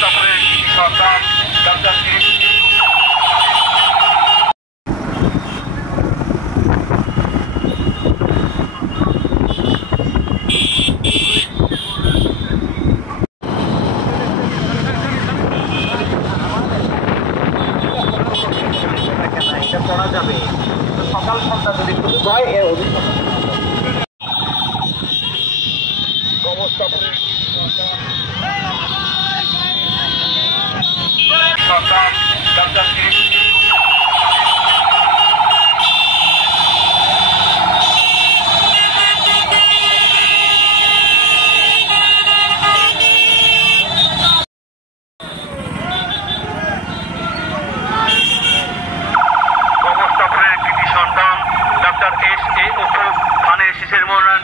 গঙ্গোত্থাপনের সন্তান ডক্টর পড়া যাবে সকাল সন্ধ্যা যদি শুরু হয় এর অভিজ্ঞতা সন্তান ডক্টর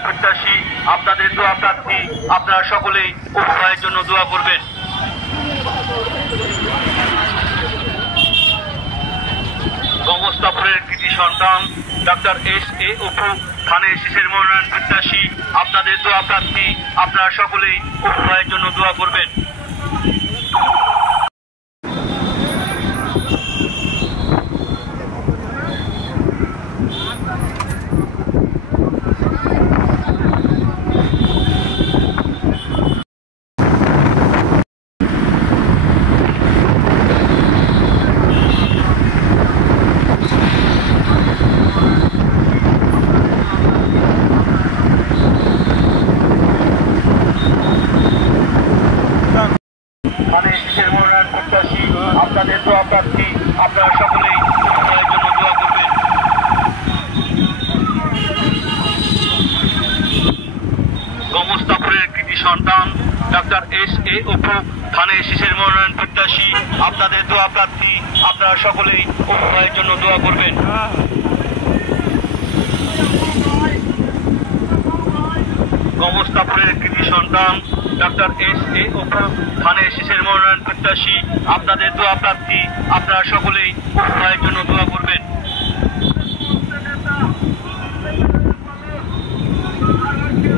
প্রত্যাশী আপনাদের দোয়া প্রার্থী আপনারা সকলেই উভয়ের জন্য দোয়া করবেন। গঙ্গোত্থাপনের কৃতি সন্তান ডক্টর S.A. অপু ধানের শীষের মনোনয়ন প্রত্যাশী আপনাদের দোয়া প্রার্থী আপনারা সকলেই উভয়ের জন্য দোয়া করবেন। আপনাদের দোয়া প্রার্থী আপনারা সকলেই উভয়ের জন্য দোয়া করবেন। গঙ্গোত্থাপনের কৃতি সন্তান ডক্টর S.A. অপু ধানের শীষের মনোনয়ন প্রত্যাশী আপনাদের দোয়া প্রার্থী আপনারা সকলেই উভয়ের জন্য দোয়া করবেন। গঙ্গোত্থাপনের কৃতি সন্তান ডক্টর S.A. অপু ধানের শীষের মনোনয়ন প্রত্যাশী আপনাদের দোয়া প্রার্থী আপনারা সকলেই উভয়ের জন্য দোয়া করবেন।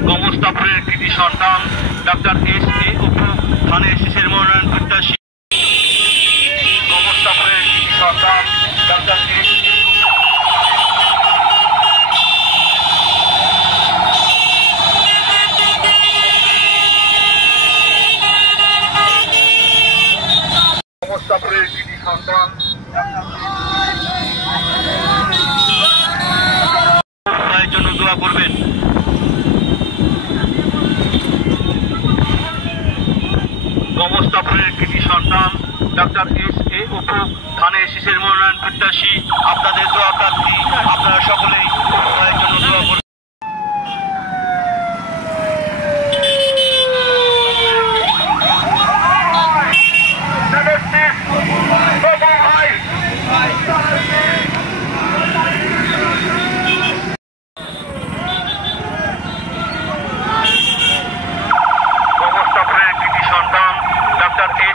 গঙ্গোত্থাপনের কৃতি সন্তান ডক্টর S.A. অপু ধানের শীষের মনোনয়ন প্রত্যাশী গঙ্গোত্থাপনের কৃতি সন্তান ডক্টর গঙ্গোত্থাপনের কৃতি সন্তান উভয়ের জন্য দোয়া করবেন। গঙ্গোত্থাপনের কৃতি সন্তান ডক্টর S.A. অপু ধানের শীষের মনোনয়ন প্রত্যাশী আপনাদের দোয়া প্রার্থী আপনারা সকলেই উভয়ের জন্য দোয়া করবেন।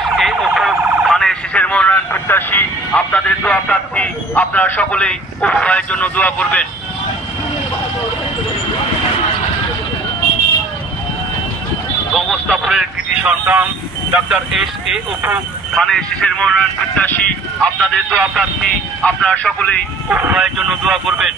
S.A. অপু ধানের শীষের মনোনয়ন প্রত্যাশী আপনাদের দোয়া প্রার্থী আপনারা সকলেই উভয়ের জন্য দোয়া করবেন। গঙ্গোত্থাপনের কৃতি সন্তান ডক্টর S.A. অপু ধানের শীষের মনোনয়ন প্রত্যাশী আপনাদের দোয়া প্রার্থী আপনারা সকলেই উভয়ের জন্য দোয়া করবেন।